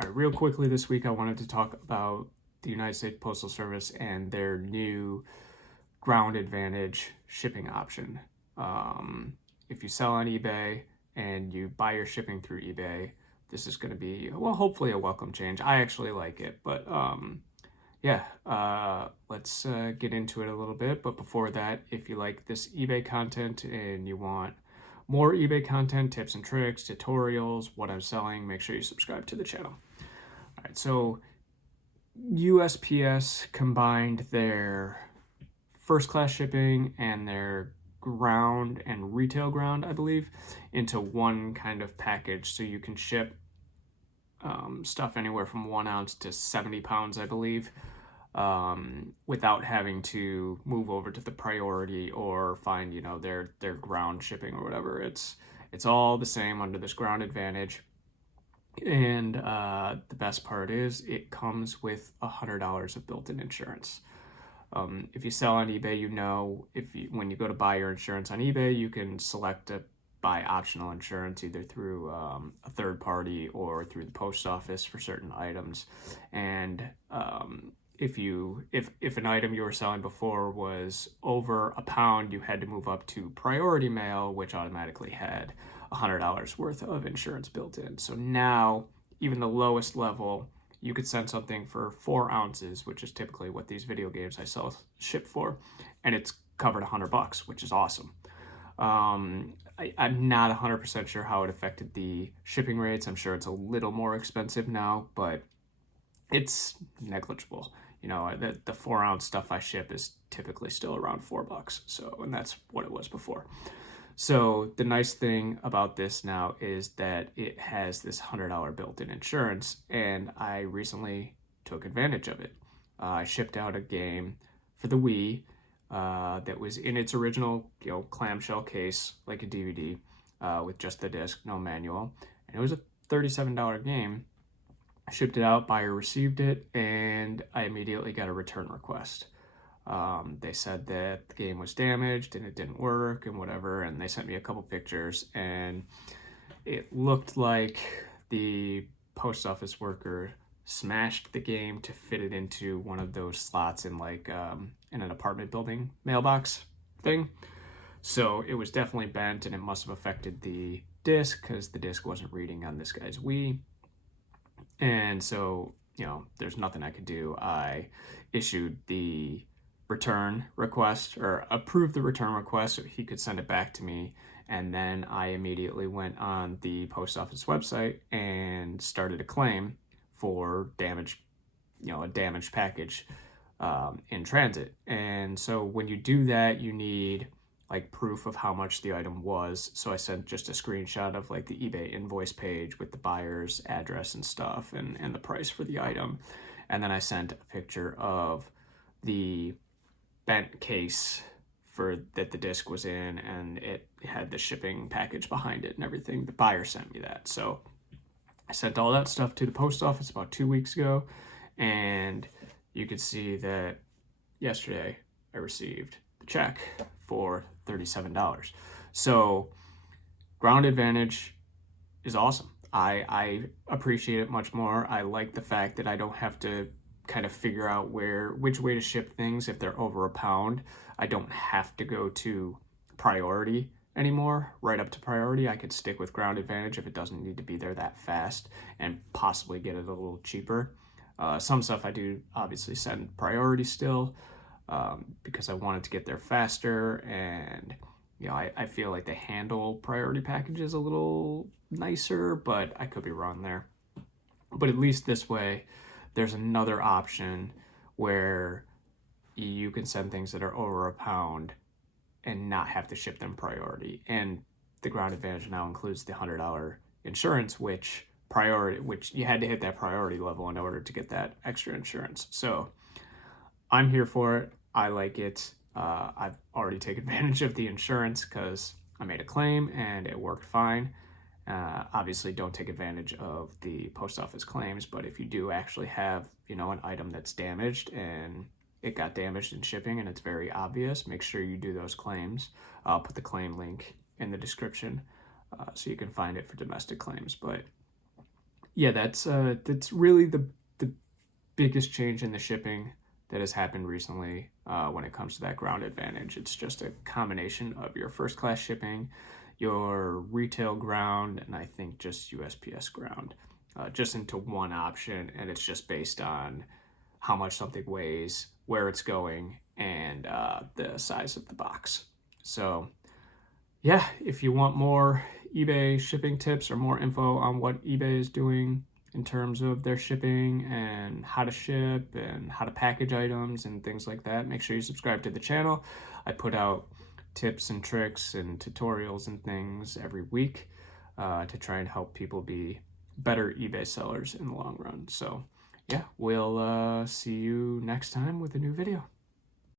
All right, real quickly this week, I wanted to talk about the United States Postal Service and their new Ground Advantage shipping option. If you sell on eBay and you buy your shipping through eBay, this is going to be, well, hopefully a welcome change. I actually like it, but yeah, let's get into it a little bit. But before that, if you like this eBay content and you want more eBay content, tips and tricks, tutorials, what I'm selling, make sure you subscribe to the channel. All right, so USPS combined their first class shipping and their ground and retail ground, I believe, into one kind of package. So you can ship stuff anywhere from 1 ounce to 70 pounds, I believe, without having to move over to the priority or find, their ground shipping or whatever. It's all the same under this ground advantage. And the best part is it comes with $100 of built-in insurance. If you sell on eBay, when you go to buy your insurance on eBay, you can select to buy optional insurance either through a third party or through the post office for certain items. And if an item you were selling before was over a pound, you had to move up to priority mail, which automatically had $100 worth of insurance built in. So now, even the lowest level, you could send something for 4 ounces, which is typically what these video games I sell ship for, and it's covered $100, which is awesome. I'm not 100% sure how it affected the shipping rates. I'm sure it's a little more expensive now, but it's negligible. The 4 ounce stuff I ship is typically still around $4. So, and that's what it was before. So the nice thing about this now is that it has this $100 built-in insurance, and I recently took advantage of it. I shipped out a game for the Wii that was in its original, clamshell case, like a DVD, with just the disc, no manual, and it was a $37 game. I shipped it out, buyer received it, and I immediately got a return request. They said that the game was damaged and it didn't work and whatever, and they sent me a couple pictures, and it looked like the post office worker smashed the game to fit it into one of those slots in in an apartment building mailbox thing. So it was definitely bent, and it must have affected the disc because the disc wasn't reading on this guy's Wii. And so, there's nothing I could do. I issued the return request, or approved the return request so he could send it back to me, and then I immediately went on the post office website and started a claim for damage, a damaged package in transit. And so when you do that, you need proof of how much the item was. So I sent just a screenshot of the eBay invoice page with the buyer's address and stuff, and the price for the item. And then I sent a picture of the bent case that the disc was in, and it had the shipping package behind it and everything. The buyer sent me that. So I sent all that stuff to the post office about 2 weeks ago, and you could see that yesterday I received the check for $37. So Ground Advantage is awesome. I appreciate it much more. I like the fact that I don't have to kind of figure out which way to ship things if they're over a pound. I don't have to go to priority anymore, right up to priority. I could stick with Ground Advantage if it doesn't need to be there that fast, and possibly get it a little cheaper. Some stuff I do obviously send priority still, because I wanted to get there faster, and I feel like they handle priority packages a little nicer, but I could be wrong there. But at least this way, there's another option where you can send things that are over a pound and not have to ship them priority. And the Ground Advantage now includes the $100 insurance, which you had to hit that priority level in order to get that extra insurance. So I'm here for it. I like it. I've already taken advantage of the insurance because I made a claim and it worked fine. Obviously, don't take advantage of the post office claims, but if you do actually have, an item that's damaged and it got damaged in shipping and it's very obvious, make sure you do those claims. I'll put the claim link in the description so you can find it for domestic claims. But yeah, that's really the biggest change in the shipping that has happened recently when it comes to that ground advantage. It's just a combination of your first class shipping, your retail ground, and I think just USPS ground, just into one option. And it's just based on how much something weighs, where it's going, and the size of the box. So, yeah, if you want more eBay shipping tips or more info on what eBay is doing in terms of their shipping and how to ship and how to package items and things like that, make sure you subscribe to the channel. I put out tips and tricks and tutorials and things every week to try and help people be better eBay sellers in the long run. So, yeah, we'll see you next time with a new video.